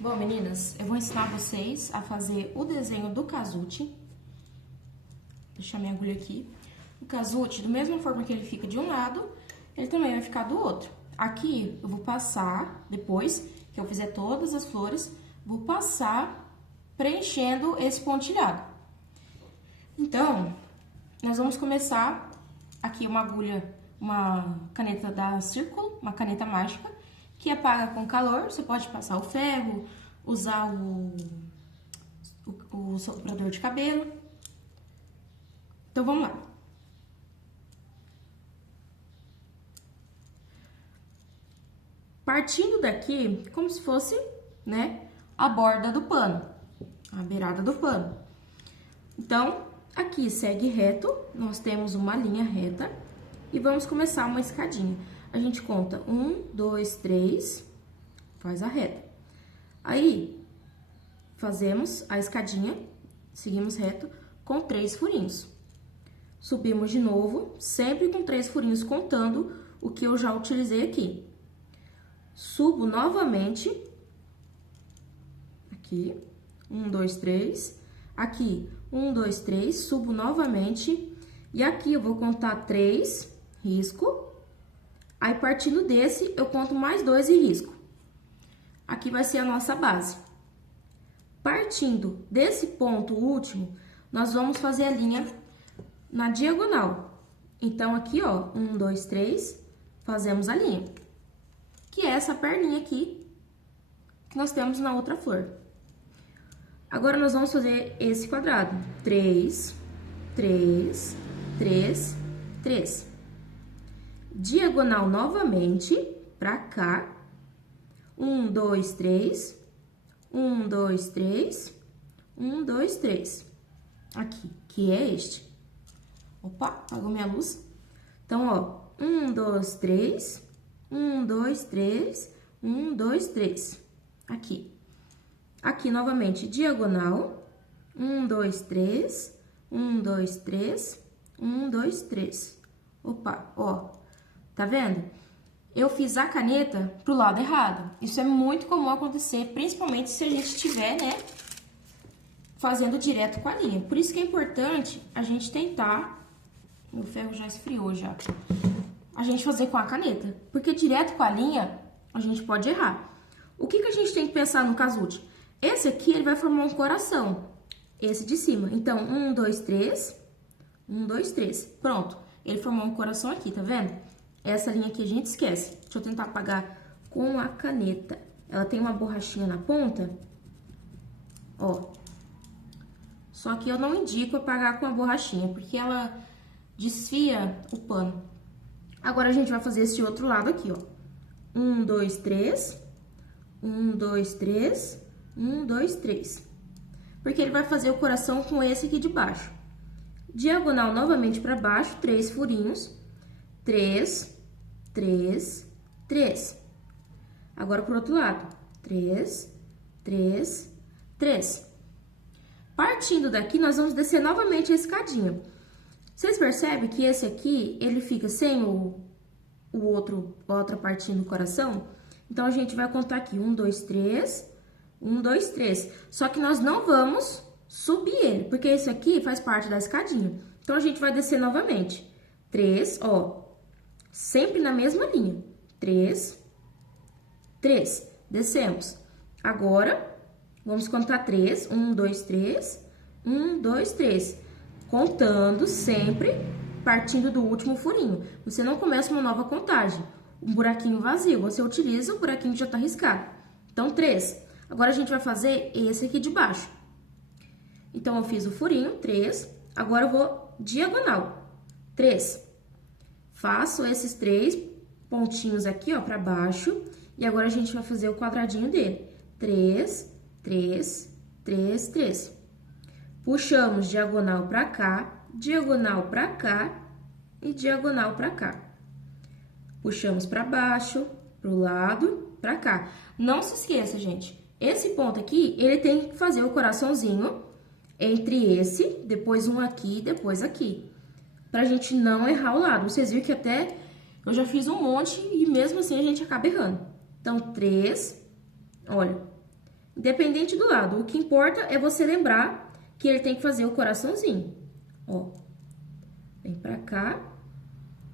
Bom, meninas, eu vou ensinar vocês a fazer o desenho do casuti. Vou deixar minha agulha aqui. O casuti, da mesma forma que ele fica de um lado, ele também vai ficar do outro. Aqui, eu vou passar, depois que eu fizer todas as flores, vou passar preenchendo esse pontilhado. Então, nós vamos começar aqui uma agulha, uma caneta da Círculo, uma caneta mágica, que apaga com calor. Você pode passar o ferro, usar o soprador de cabelo. Então, vamos lá. Partindo daqui, como se fosse, né, a borda do pano, a beirada do pano. Então, aqui segue reto, nós temos uma linha reta e vamos começar uma escadinha. A gente conta 1, 2, 3, faz a reta. Aí, fazemos a escadinha, seguimos reto, com 3 furinhos. Subimos de novo, sempre com 3 furinhos, contando o que eu já utilizei aqui. Subo novamente, aqui, 1, 2, 3, aqui, 1, 2, 3, subo novamente, e aqui eu vou contar 3, risco. Aí, partindo desse, eu conto mais 2 e risco. Aqui vai ser a nossa base. Partindo desse ponto último, nós vamos fazer a linha na diagonal. Então, aqui, ó, 1, 2, 3, fazemos a linha. Que é essa perninha aqui que nós temos na outra flor. Agora, nós vamos fazer esse quadrado. 3, 3, 3, 3. Diagonal novamente, pra cá. 1, 2, 3. 1, 2, 3. 1, 2, 3. Aqui, que é este. Opa, apagou minha luz. Então, ó, 1, 2, 3. 1, 2, 3. 1, 2, 3. Aqui. Aqui, novamente, diagonal. 1, 2, 3. 1, 2, 3. 1, 2, 3. Opa, ó. Tá vendo? Eu fiz a caneta pro lado errado. Isso é muito comum acontecer, principalmente se a gente estiver, né, fazendo direto com a linha. Por isso que é importante a gente tentar... Meu ferro já esfriou já. A gente fazer com a caneta. Porque direto com a linha, a gente pode errar. O que a gente tem que pensar no casuti? Esse aqui, ele vai formar um coração. Esse de cima. Então, 1, 2, 3. 1, 2, 3. Pronto. Ele formou um coração aqui, tá vendo? Essa linha aqui a gente esquece. Deixa eu tentar apagar com a caneta. Ela tem uma borrachinha na ponta. Ó. Só que eu não indico apagar com a borrachinha, porque ela desfia o pano. Agora, a gente vai fazer esse outro lado aqui, ó. 1, 2, 3. 1, 2, 3. 1, 2, 3. Porque ele vai fazer o coração com esse aqui de baixo. Diagonal novamente para baixo, 3 furinhos. 3, 3, 3. Agora, pro outro lado. 3, 3, 3. Partindo daqui, nós vamos descer novamente a escadinha. Vocês percebem que esse aqui, ele fica sem outra partinha do coração? Então, a gente vai contar aqui. 1, 2, 3. 1, 2, 3. Só que nós não vamos subir ele, porque esse aqui faz parte da escadinha. Então, a gente vai descer novamente. 3, ó. Sempre na mesma linha. 3, 3. Descemos. Agora, vamos contar 3. 1, 2, 3. 1, 2, 3. Contando sempre partindo do último furinho. Você não começa uma nova contagem. Um buraquinho vazio, você utiliza o buraquinho que já tá riscado. Então, 3. Agora, a gente vai fazer esse aqui de baixo. Então, eu fiz o furinho, 3. Agora, eu vou diagonal. 3. Faço esses 3 pontinhos aqui, ó, pra baixo. E agora, a gente vai fazer o quadradinho dele. 3, 3, 3, 3. Puxamos diagonal pra cá e diagonal pra cá. Puxamos pra baixo, pro lado, pra cá. Não se esqueça, gente, esse ponto aqui, ele tem que fazer o coraçãozinho entre esse, depois um aqui, depois aqui. Pra gente não errar o lado. Vocês viram que até eu já fiz um monte e mesmo assim a gente acaba errando. Então, 3, olha, independente do lado. O que importa é você lembrar que ele tem que fazer o coraçãozinho. Ó, vem pra cá,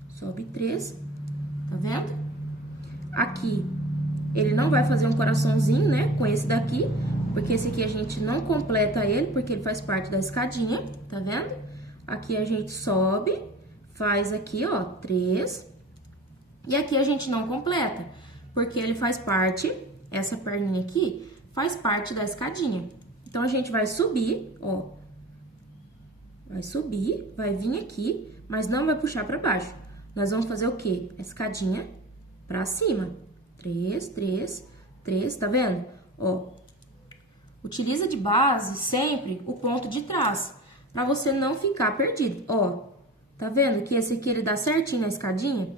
sobe 3, tá vendo? Aqui, ele não vai fazer um coraçãozinho, né, com esse daqui, porque esse aqui a gente não completa ele, porque ele faz parte da escadinha, tá vendo? Aqui a gente sobe, faz aqui, ó, 3, e aqui a gente não completa, porque ele faz parte, essa perninha aqui, faz parte da escadinha. Então, a gente vai subir, ó, vai subir, vai vir aqui, mas não vai puxar pra baixo. Nós vamos fazer o quê? A escadinha pra cima. 3, 3, 3, tá vendo? Ó, utiliza de base sempre o ponto de trás, pra você não ficar perdido. Ó, tá vendo que esse aqui ele dá certinho na escadinha?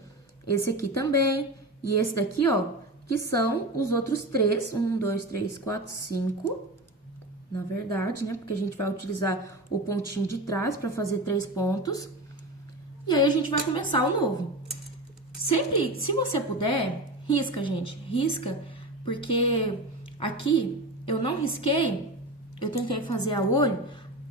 Esse aqui também, e esse daqui, ó, que são os outros 3, 1, 2, 3, 4, 5, na verdade, né? Porque a gente vai utilizar o pontinho de trás pra fazer 3 pontos. E aí, a gente vai começar o novo. Sempre, se você puder, risca, gente, risca, porque aqui eu não risquei, eu tentei fazer a olho,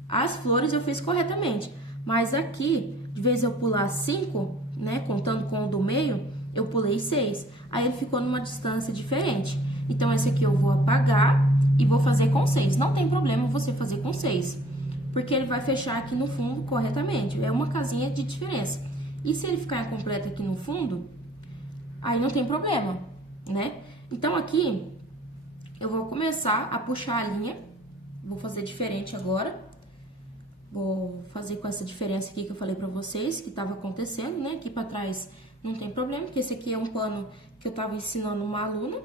as flores eu fiz corretamente, mas aqui, de vez eu pular 5, né, contando com o do meio, eu pulei 6, aí ele ficou numa distância diferente. Então, esse aqui eu vou apagar e vou fazer com 6. Não tem problema você fazer com 6, porque ele vai fechar aqui no fundo corretamente. É uma casinha de diferença. E se ele ficar incompleto aqui no fundo, aí não tem problema, né? Então, aqui, eu vou começar a puxar a linha. Vou fazer diferente agora. Vou fazer com essa diferença aqui que eu falei pra vocês, que tava acontecendo, né? Aqui pra trás não tem problema, porque esse aqui é um pano que eu tava ensinando uma aluna.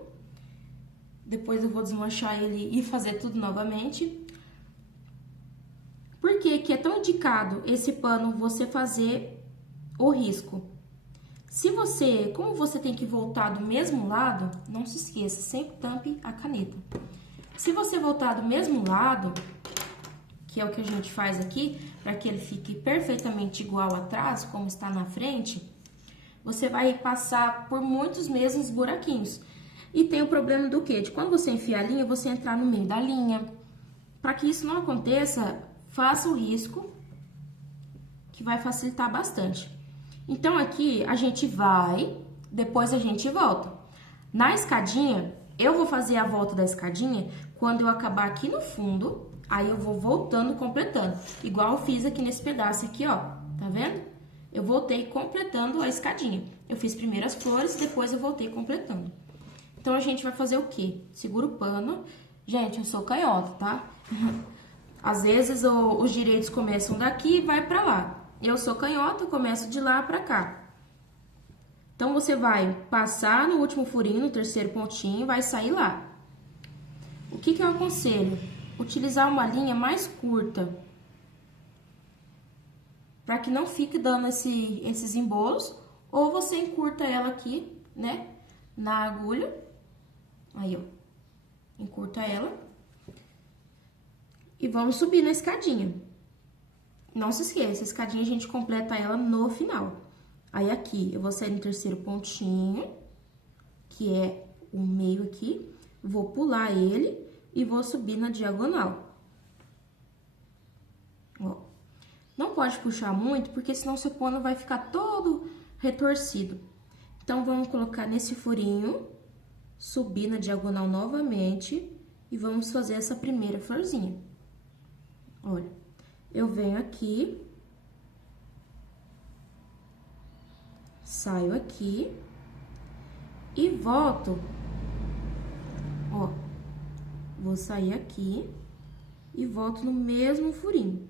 Depois eu vou desmanchar ele e fazer tudo novamente. Por que que é tão indicado esse pano você fazer o risco? Se você, como você tem que voltar do mesmo lado, não se esqueça, sempre tampe a caneta. Se você voltar do mesmo lado, que é o que a gente faz aqui, para que ele fique perfeitamente igual atrás, como está na frente, você vai passar por muitos mesmos buraquinhos. E tem o problema do quê? De quando você enfia a linha, você entrar no meio da linha. Para que isso não aconteça, faça o risco, que vai facilitar bastante. Então, aqui, a gente vai, depois a gente volta. Na escadinha, eu vou fazer a volta da escadinha quando eu acabar aqui no fundo, aí eu vou voltando, completando. Igual eu fiz aqui nesse pedaço aqui, ó, tá vendo? Eu voltei completando a escadinha. Eu fiz primeiro as flores, depois eu voltei completando. Então, a gente vai fazer o quê? Segura o pano. Gente, eu sou canhota, tá? Às vezes, os direitos começam daqui e vai pra lá. Eu sou canhota, eu começo de lá pra cá. Então, você vai passar no último furinho, no terceiro pontinho, vai sair lá. O que que eu aconselho? Utilizar uma linha mais curta, pra que não fique dando esses embolos. Ou você encurta ela aqui, né, na agulha. Aí, ó, encurta ela. E vamos subir na escadinha. Não se esqueça, a escadinha a gente completa ela no final. Aí, aqui, eu vou sair no terceiro pontinho, que é o meio aqui. Vou pular ele e vou subir na diagonal. Ó. Não pode puxar muito, porque senão seu pano vai ficar todo retorcido. Então, vamos colocar nesse furinho, subir na diagonal novamente e vamos fazer essa primeira florzinha. Olha, eu venho aqui, saio aqui e volto, ó, vou sair aqui e volto no mesmo furinho.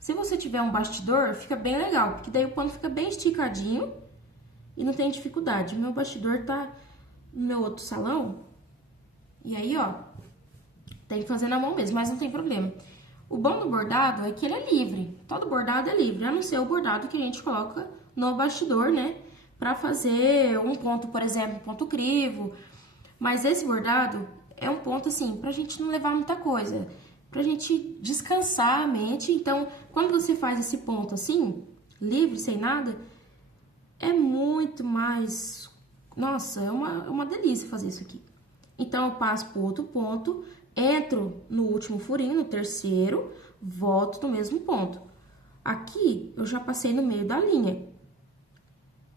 Se você tiver um bastidor, fica bem legal, porque daí o pano fica bem esticadinho e não tem dificuldade. O meu bastidor tá no meu outro salão, e aí, ó, tem que fazer na mão mesmo, mas não tem problema. O bom do bordado é que ele é livre. Todo bordado é livre, a não ser o bordado que a gente coloca no bastidor, né? Pra fazer um ponto, por exemplo, um ponto crivo. Mas esse bordado é um ponto, assim, pra gente não levar muita coisa. Pra gente descansar a mente. Então, quando você faz esse ponto assim, livre, sem nada, é muito mais... Nossa, é uma delícia fazer isso aqui. Então, eu passo pro outro ponto, entro no último furinho, no terceiro, volto no mesmo ponto. Aqui, eu já passei no meio da linha.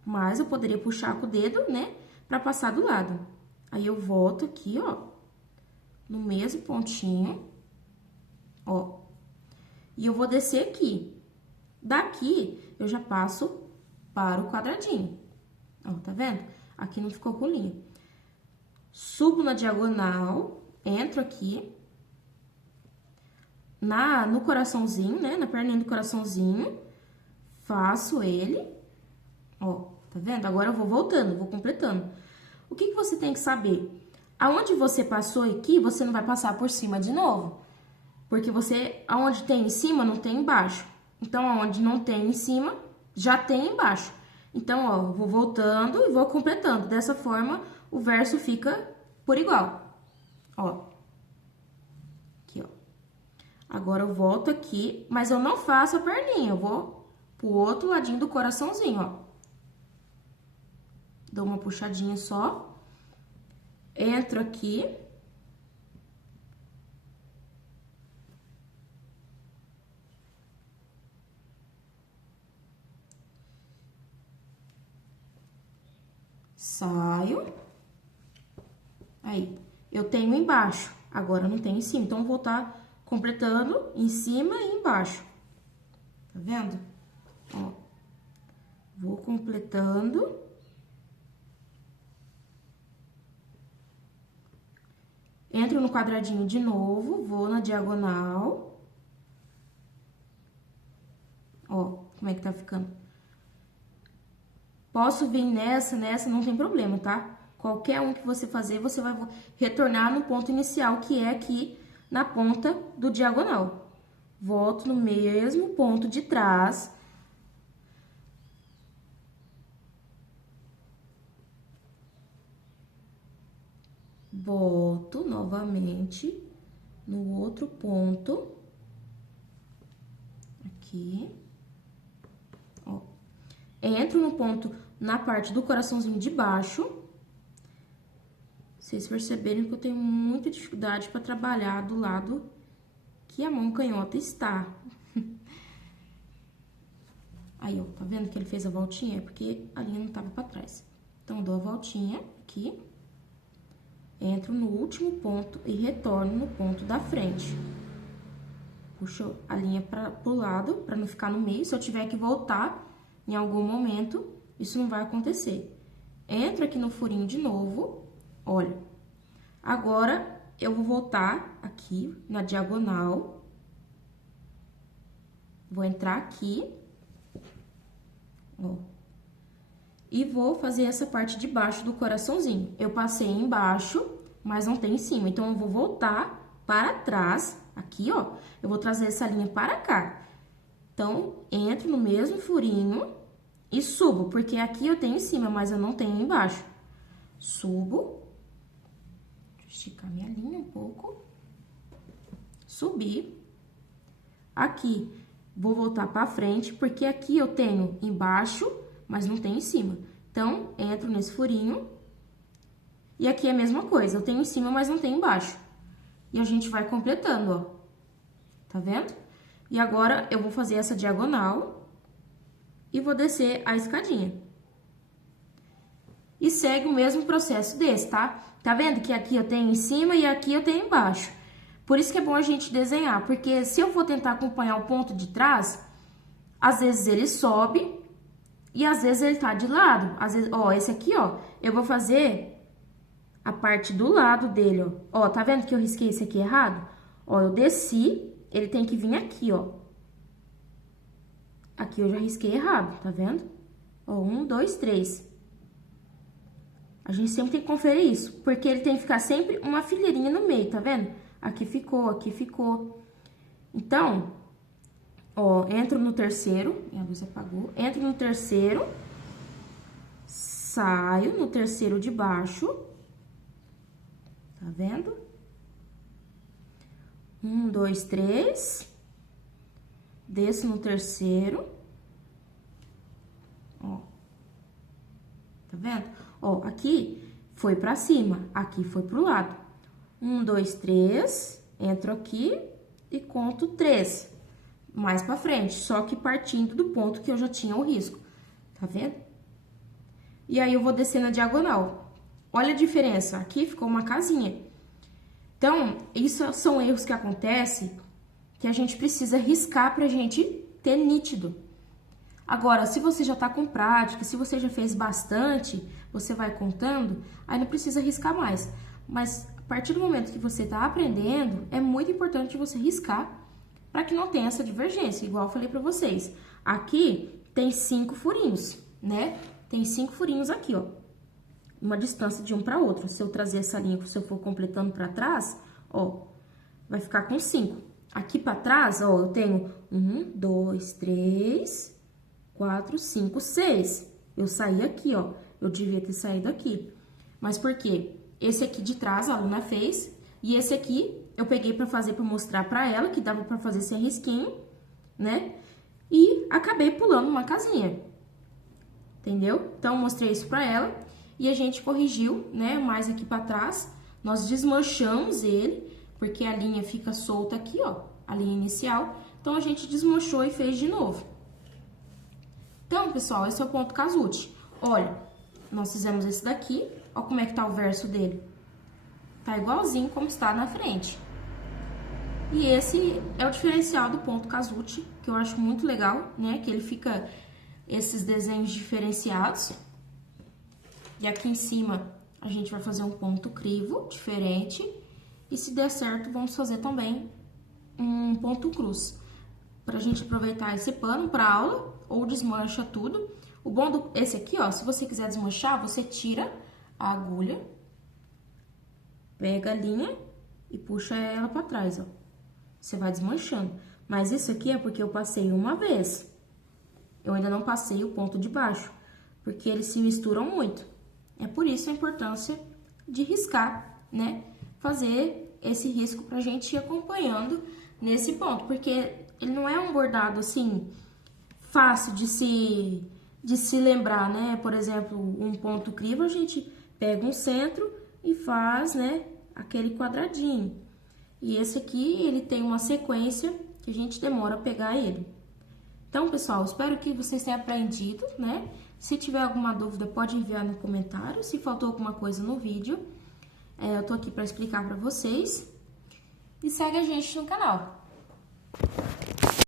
Mas eu poderia puxar com o dedo, né, pra passar do lado. Aí, eu volto aqui, ó, no mesmo pontinho, ó. E eu vou descer aqui. Daqui, eu já passo para o quadradinho. Ó, tá vendo? Aqui não ficou com linha. Subo na diagonal, entro aqui. No coraçãozinho, né? Na perninha do coraçãozinho. Faço ele. Ó, tá vendo? Agora eu vou voltando, vou completando. O que que você tem que saber? Aonde você passou aqui, você não vai passar por cima de novo. Porque aonde tem em cima, não tem embaixo. Então, aonde não tem em cima, já tem embaixo. Então, ó, vou voltando e vou completando. Dessa forma, o verso fica por igual. Ó. Aqui, ó. Agora, eu volto aqui, mas eu não faço a perninha. Eu vou pro outro ladinho do coraçãozinho, ó. Dou uma puxadinha só. Entro aqui. Saio. Aí, eu tenho embaixo, agora não tem em cima. Então, eu vou estar completando em cima e embaixo. Tá vendo? Ó. Vou completando. Entro no quadradinho de novo, vou na diagonal. Ó, como é que tá ficando? Posso vir nessa, não tem problema, tá? Qualquer um que você fazer, você vai retornar no ponto inicial, que é aqui na ponta do diagonal. Volto no mesmo ponto de trás. Volto novamente no outro ponto. Aqui. Ó. Entro no ponto, na parte do coraçãozinho de baixo. Vocês perceberem que eu tenho muita dificuldade para trabalhar do lado que a mão canhota está. Aí, ó, tá vendo que ele fez a voltinha? É porque a linha não tava pra trás. Então, eu dou a voltinha aqui. Entro no último ponto e retorno no ponto da frente. Puxo a linha pro lado, pra não ficar no meio. Se eu tiver que voltar em algum momento, isso não vai acontecer. Entro aqui no furinho de novo, olha. Agora, eu vou voltar aqui na diagonal. Vou entrar aqui. Ó. E vou fazer essa parte de baixo do coraçãozinho. Eu passei embaixo, mas não tem em cima. Então, eu vou voltar para trás, aqui, ó. Eu vou trazer essa linha para cá. Então, entro no mesmo furinho e subo, porque aqui eu tenho em cima, mas eu não tenho embaixo. Subo. Deixa eu esticar minha linha um pouco. Subi. Aqui, vou voltar para frente, porque aqui eu tenho embaixo, mas não tem em cima. Então, entro nesse furinho. E aqui é a mesma coisa, eu tenho em cima, mas não tenho embaixo. E a gente vai completando, ó. Tá vendo? E agora, eu vou fazer essa diagonal e vou descer a escadinha. E segue o mesmo processo desse, tá? Tá vendo que aqui eu tenho em cima e aqui eu tenho embaixo. Por isso que é bom a gente desenhar, porque se eu for tentar acompanhar o ponto de trás, às vezes ele sobe e às vezes ele tá de lado. Às vezes, ó, esse aqui, ó, eu vou fazer a parte do lado dele, ó. Ó, tá vendo que eu risquei esse aqui errado? Ó, eu desci, ele tem que vir aqui, ó. Aqui eu já risquei errado, tá vendo? Ó, 1, 2, 3. A gente sempre tem que conferir isso, porque ele tem que ficar sempre uma fileirinha no meio, tá vendo? Aqui ficou, aqui ficou. Então, ó, entro no terceiro, minha luz apagou. Entro no terceiro, saio no terceiro de baixo. Tá vendo? 1, 2, 3. Desço no terceiro. Ó. Tá vendo? Ó, aqui foi pra cima, aqui foi pro lado. 1, 2, 3, entro aqui e conto 3. Mais pra frente, só que partindo do ponto que eu já tinha o risco. Tá vendo? E aí, eu vou descer na diagonal. Olha a diferença, aqui ficou uma casinha. Então, isso são erros que acontecem que a gente precisa riscar pra gente ter nítido. Agora, se você já tá com prática, se você já fez bastante, você vai contando, aí não precisa riscar mais. Mas, a partir do momento que você tá aprendendo, é muito importante você riscar para que não tenha essa divergência, igual eu falei pra vocês. Aqui tem 5 furinhos, né? Tem 5 furinhos aqui, ó. Uma distância de um para outro. Se eu trazer essa linha, se eu for completando para trás, ó, vai ficar com 5. Aqui para trás, ó, eu tenho 1, 2, 3, 4, 5, 6. Eu saí aqui, ó. Eu devia ter saído aqui. Mas por quê? Esse aqui de trás a aluna fez, e esse aqui eu peguei pra fazer, pra mostrar pra ela que dava pra fazer sem risquinho, né? E acabei pulando uma casinha. Entendeu? Então, eu mostrei isso pra ela e a gente corrigiu, né? Mais aqui pra trás, nós desmanchamos ele, porque a linha fica solta aqui, ó, a linha inicial. Então, a gente desmanchou e fez de novo. Então, pessoal, esse é o ponto casuti. Olha, nós fizemos esse daqui, ó como é que tá o verso dele. Tá igualzinho como está na frente. E esse é o diferencial do ponto casuti, que eu acho muito legal, né? Que ele fica esses desenhos diferenciados. E aqui em cima a gente vai fazer um ponto crivo diferente. E se der certo, vamos fazer também um ponto cruz. Pra gente aproveitar esse pano pra aula, ou desmancha tudo. O bom esse aqui, ó, se você quiser desmanchar, você tira a agulha, pega a linha e puxa ela pra trás, ó. Você vai desmanchando. Mas isso aqui é porque eu passei uma vez. Eu ainda não passei o ponto de baixo, porque eles se misturam muito. É por isso a importância de riscar, né? Fazer esse risco pra gente ir acompanhando nesse ponto, porque ele não é um bordado, assim, fácil de se lembrar, né? Por exemplo, um ponto crivo, a gente pega um centro e faz, né, aquele quadradinho. E esse aqui, ele tem uma sequência que a gente demora a pegar ele. Então, pessoal, espero que vocês tenham aprendido, né? Se tiver alguma dúvida, pode enviar no comentário. Se faltou alguma coisa no vídeo, eu tô aqui para explicar para vocês. E segue a gente no canal.